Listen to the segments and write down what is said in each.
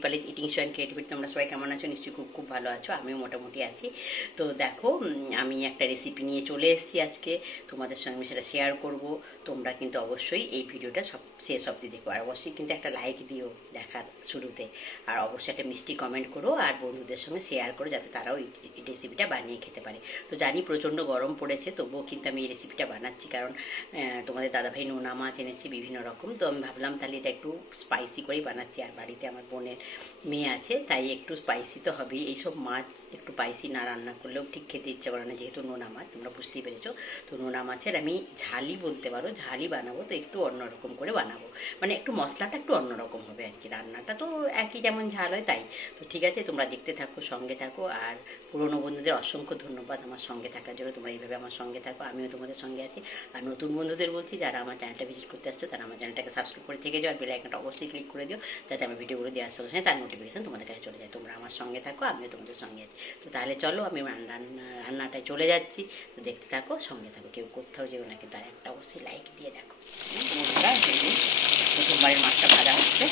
দীপালিজ eating show and creativity. তোমরা সবাই কেমন আছো? নিশ্চয়ই খুব খুব ভালো আছো, আমিও মোটামুটি আছি। তো দেখো, আমি একটা রেসিপি নিয়ে চলে এসেছি আজকে, তোমাদের সঙ্গে আমি সেটা শেয়ার করব। তোমরা কিন্তু অবশ্যই এই ভিডিওটা শেষ অবধি দেখো, আর অবশ্যই কিন্তু একটা লাইক দিও দেখার শুরুতে, আর অবশ্যই একটা মিষ্টি কমেন্ট করো, আর বন্ধুদের সঙ্গে শেয়ার করো যাতে তারাও এই রেসিপিটা বানিয়ে খেতে পারে। তো জানি প্রচণ্ড গরম পড়েছে, তবুও কিন্তু আমি এই রেসিপিটা বানাচ্ছি, কারণ তোমাদের দাদাভাই নোনা মাছ এনেছি বিভিন্ন রকম। তো আমি ভাবলাম তাহলে এটা একটু স্পাইসি করেই বানাচ্ছি, আর বাড়িতে আমার বোনের মেয়ে আছে, তাই একটু স্পাইসি তো হবেই। এইসব মাছ একটু স্পাইসি না রান্না করলেও ঠিক খেতে ইচ্ছা করে না, যেহেতু নোনা মাছ, তোমরা বুঝতেই পেরেছো। তো নোনা মাছের আমি ঝালই বলতে পারো, ঝালই বানাবো, তো একটু অন্যরকম করে বানাবো, মানে একটু মশলাটা একটু অন্যরকম হবে আর কি। রান্নাটা তো একই যেমন ঝাল হয় তাই। তো ঠিক আছে, তোমরা দেখতে থাকো, সঙ্গে থাকো। আর পুরনো বন্ধুদের অসংখ্য ধন্যবাদ আমার সঙ্গে থাকার জন্য, তোমরা এইভাবে আমার সঙ্গে থাকো, আমিও তোমাদের সঙ্গে আছি। আর নতুন বন্ধুদের বলছি, যারা আমার চ্যানেলটা ভিজিট করতে আসছো তারা আমার চ্যানেলটাকে সাবস্ক্রাইব করে থেকে যাও, আর বেল আইকনটা অবশ্যই ক্লিক করে দিও, যাতে আমার ভিডিওগুলো দেওয়ার সঙ্গে সঙ্গে তার নোটিফিকেশন তোমাদের কাছে চলে যায়। তোমরা আমার সঙ্গে থাকো, আমিও তোমাদের সঙ্গে আছি। তো তাহলে চলো, আমি রান্নাটায় চলে যাচ্ছি। তো দেখতে থাকো, সঙ্গে থাকো, কেউ কোথাও যেও না, কিন্তু আর একটা অবশ্যই লাইক দিয়ে দেখো। বন্ধুরা, প্রথমবারের মাছটা ভাজা হচ্ছে।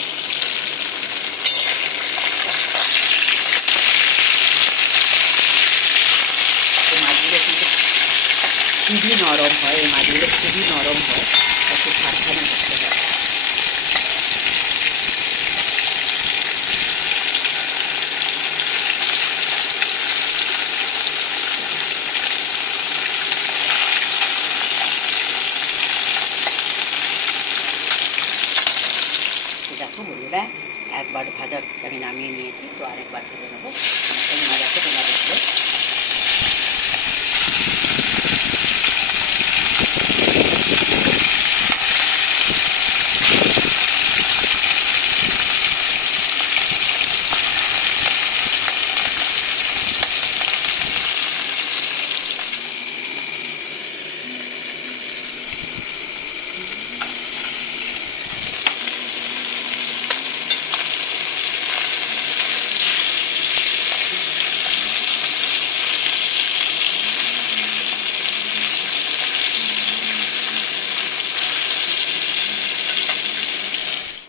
মাছগুলো কিন্তু খুবই নরম হয়, এই মাছগুলো খুবই নরম হয়, খুব সাবধানে ভাজতে হয়। দেখো বন্ধুরা, একবার ভাজা আমি নামিয়ে নিয়েছি, তো আরেকবার ভেজে নেবো। এই মাছ আছে, তোমরা দেখবে।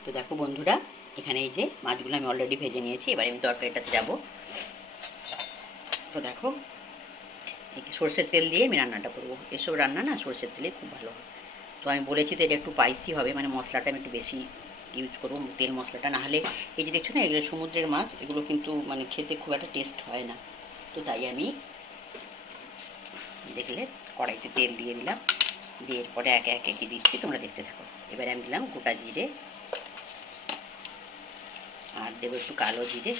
তো দেখো বন্ধুরা, এখানে এই যে মাছগুলো আমি অলরেডি ভেজে নিয়েছি, এবার আমি তরকারিটাতে যাব। তো দেখো, সর্ষের তেল দিয়ে আমি রান্নাটা করবো। এসব রান্না না সর্ষের তেলে খুব ভালো হয়। তো আমি বলেছি তো এটা একটু স্পাইসি হবে, মানে মশলাটা আমি একটু বেশি ইউজ করবো, তেল মশলাটা। না হলে এই যে দেখছো না, এগুলো সমুদ্রের মাছ, এগুলো কিন্তু মানে খেতে খুব একটা টেস্ট হয় না। তো তাই আমি দেখলে কড়াইতে তেল দিয়ে দিলাম, দিয়ে এরপরে একে একে কি দিচ্ছি তোমরা দেখতে থাকো। এবারে আমি দিলাম গোটা জিরে, আর দেবো একটু কালো জিরে,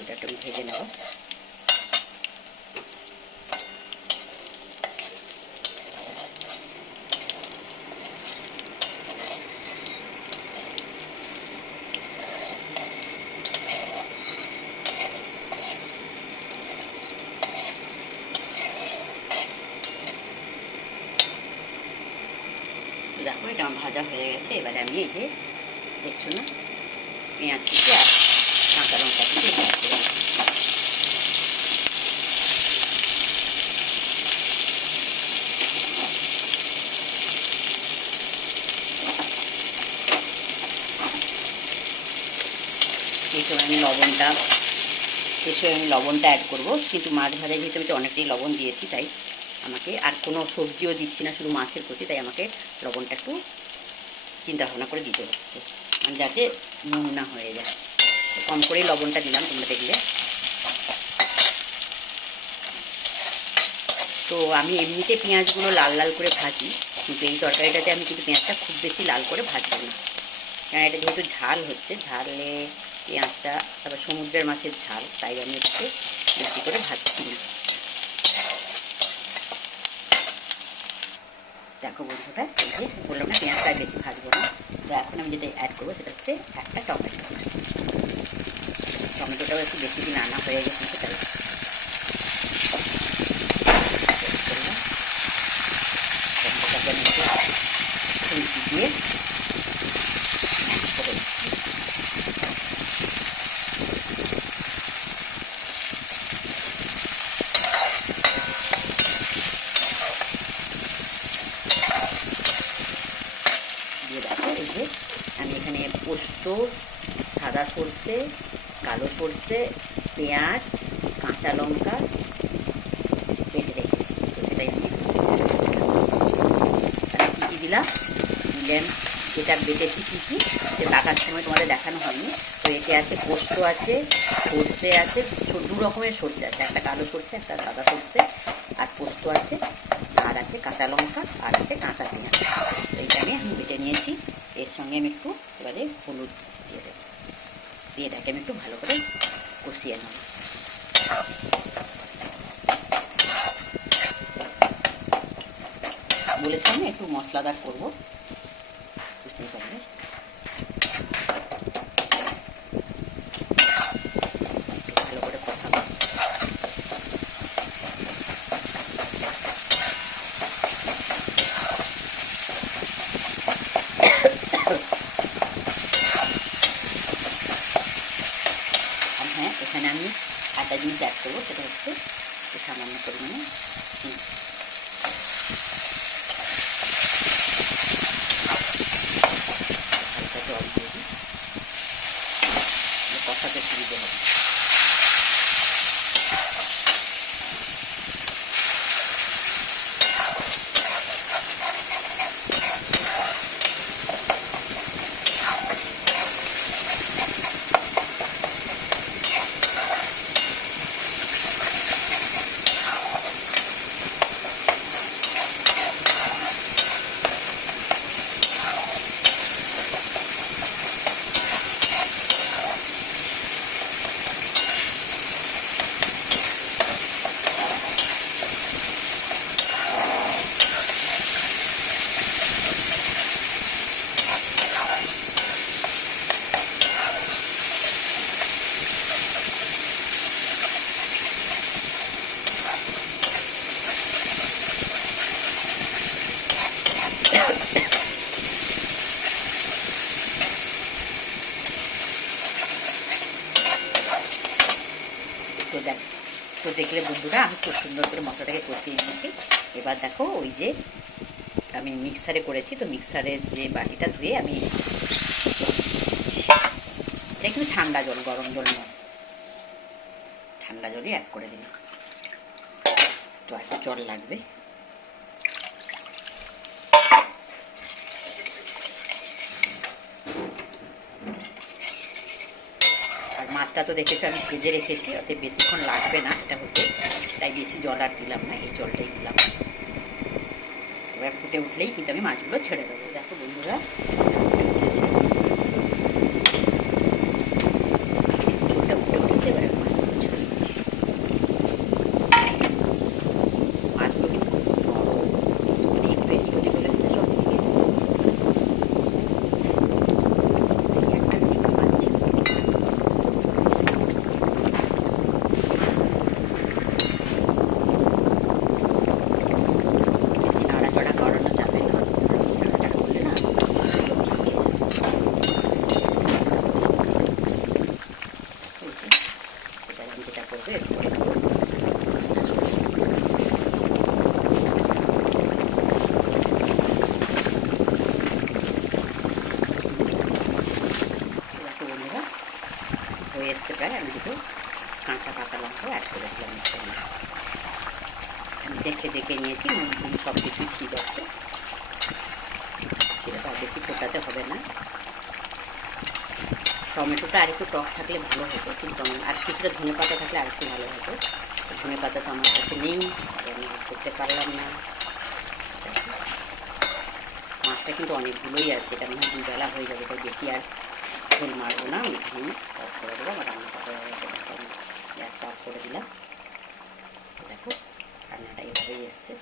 এটা একটু ভেজে নেব। দেখো, এটা আমার ভাজা হয়ে গেছে। এবারে আমি এই যে দেখছো না, পেঁয়াজ কুচি আর কাঁচা লঙ্কা কুচি দিচ্ছি। এই সময় আমি লবণটা অ্যাড করবো, কিন্তু মাছ ভাজা যেহেতু আমি অনেকটাই লবণ দিয়েছি, তাই আমাকে আর কোনো সবজিও দিচ্ছি না, শুধু মাছের প্রতি, তাই আমাকে লবণটা একটু চিন্তা ভাবনা করে দিতে হচ্ছে, মানে যাতে নুন না হয়ে যায়। কম করেই লবণটা দিলাম, তোমরা দেখলে। তো আমি এমনিতে পেঁয়াজগুলো লাল লাল করে ভাজি, কিন্তু এই তরকারিটাতে আমি কিন্তু পেঁয়াজটা খুব বেশি লাল করে ভাজবো না, কারণ এটা যেহেতু ঝাল হচ্ছে, ঝালে পেঁয়াজটা, তারপর সমুদ্রের মাছের ঝাল, তাই আমি এটাকে বেশি করে ভাজছি না। দেখো বন্ধুরা, এই যে বললাম না পেঁয়াজটা বেশি ভাজবো না। তো এখন আমি যেটা অ্যাড করবো সেটা হচ্ছে একটা টমেটো। টমেটোটাও একটু বেশি দিন রান্না হয়ে গেছে, তাই টমেটোটাকে আমি একটু খুন্তি দিয়ে করে দিচ্ছি। দিয়ে পোস্ত, সাদা সর্ষে, কালো সর্ষে, পেঁয়াজ, কাঁচা লঙ্কা বেটে রেখেছি। তো সেটাই আমি কী কী দিলাম দিলেন, যেটা বেটেছি কী কী, যে বাটার সময় তোমাদের দেখানো হয়নি। তো এতে আছে পোস্ত আছে, সর্ষে আছে, দু রকমের সর্ষে আছে, একটা কালো সর্ষে, একটা সাদা সর্ষে, আর পোস্ত আছে, আর আছে কাঁচা লঙ্কা, আর আছে কাঁচা পেঁয়াজ। তো এইটা আমি বেটে নিয়েছি। এর সঙ্গে আমি একটু এবারে হলুদ দিয়ে দেবো, দিয়ে এটাকে আমি একটু ভালো করে কষিয়ে নেব। বলেছিলাম না একটু মশলাদার করবো, বুঝতেই পারবে। ভালো করে কষাবো। আর হ্যাঁ, এখানে আমি একটা জিনিস অ্যাড করবো, সেটা হচ্ছে সামান্য পরিমাণে চিনি। হালকা জল দিয়ে দিই, কষাতে সুবিধে হবে। তো দেখলে বন্ধুরা, আমি খুব সুন্দর করে মশলাটাকে কষিয়ে নিয়েছি। এবার দেখো, ওই যে আমি মিক্সারে করেছি, তো মিক্সারের যে বাটিটা ধুয়ে আমি এটা কিন্তু ঠান্ডা জল, গরম জল নয়, ঠান্ডা জলই অ্যাড করে দিলাম। তো একটু জল লাগবে। আর মাছটা তো দেখেছো আমি ভেজে রেখেছি, ওতে বেশিক্ষণ লাগবে না এটা হতে, তাই বেশি জল আর দিলাম না, এই জলটাই দিলাম। এবার ফুটে উঠলেই কিন্তু আমি মাছগুলো ছেড়ে দেবো। দেখো বন্ধুরা, ফুটে উঠেছে, ঝোলটা ফুটে উঠেছে। এবার মাছগুলো ছেড়ে দিচ্ছি। মাছগুলো কিন্তু খুব নরম, একটু এদিক ওদিক হলে কিন্তু সব দিকে। একটা চিংড়ি মাছ ছিল, বেশি নাড়াচাড়া করানো যাবে না, বেশি নাড়াচাড়া করলে না এবার আমি যেটা করবো, এরপরে বন্ধুরা হয়ে এসছে প্রায়। আমি দুটো কাঁচা পাকা লঙ্কাও অ্যাড করে দিলাম। আমি দেখে নিয়েছি, নুন সব কিছুই ঠিক আছে, সেটা আর বেশি ফোটাতে হবে না। টমেটোটা আর একটু টক থাকলে ভালো হতো, কিন্তু আর কিছুটা ধনে পাতা থাকলে আর একটু ভালো হতো। ধনে পাতা তো আমার কাছে নেই, আমি করতে পারলাম না। মাছটা কিন্তু অনেকগুলোই আছে, এটা মনে হয় 2 বেলা হয়ে যাবে, তাই বেশি আর ঝোল মারবো না। আমি এখানে অফ করে দেবো, আমার রান্নাটা হয়ে গেছে। আমি গ্যাসটা অফ করে দিলাম। দেখো রান্নাটা এভাবেই এসছে।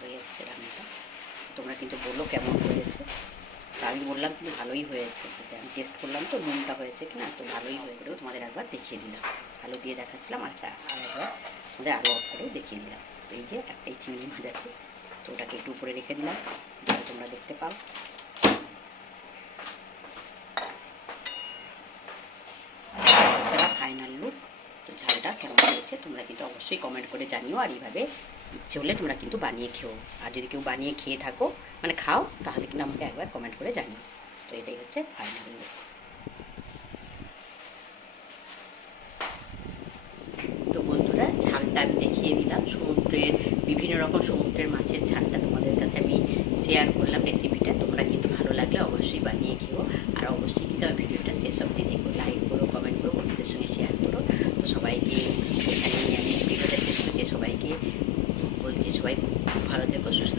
হয়ে এসছে রান্নাটা। তোমরা কিন্তু বলো কেমন হয়েছে। আমি বললাম কিন্তু ভালোই হয়েছে, আমি টেস্ট করলাম তো নুনটা হয়েছে কিনা, তো ভালোই হয়ে করেও তোমাদের একবার দেখিয়ে দিলাম, ভালো দিয়ে দেখাচ্ছিলাম। আরেকবার তোমাদের আরও অফ করেও দেখিয়ে দিলাম। তো এই যে একটাই চিংড়ি মাছ আছে, তো ওটাকে একটু উপরে রেখে দিলাম, যাতে তোমরা দেখতে পাও। Final look. তো ঝালটা কেমন হয়েছে তোমরা কিন্তু অবশ্যই কমেন্ট করে জানিও, আর এইভাবে ইচ্ছে হলে তোমরা কিন্তু বানিয়ে খেও। আর যদি কেউ বানিয়ে খেয়ে থাকো মানে খাও, তাহলে কিন্তু আমাকে একবার কমেন্ট করে জানিও। তো এটাই হচ্ছে ফাইনাল লুক। তো বন্ধুরা, ঝালটা আমি দেখিয়ে দিলাম, সমুদ্রের বিভিন্ন রকম সমুদ্রের মাছের ঝালটা তোমাদের কাছে আমি শেয়ার করলাম রেসিপিটা। তোমরা কিন্তু ভালো লাগলে অবশ্যই বানিয়ে খেও, আর অবশ্যই কিন্তু আমার ভিডিওটা শেষ অবধি দেখো, লাইক করো, কমেন্ট করো, বন্ধুদের সঙ্গে শেয়ার করো। তো সবাইকে এখানে আমি ভিডিওটা শেষ করছি, সবাইকে বলছি সবাই খুব ভালো থেকো, সুস্থ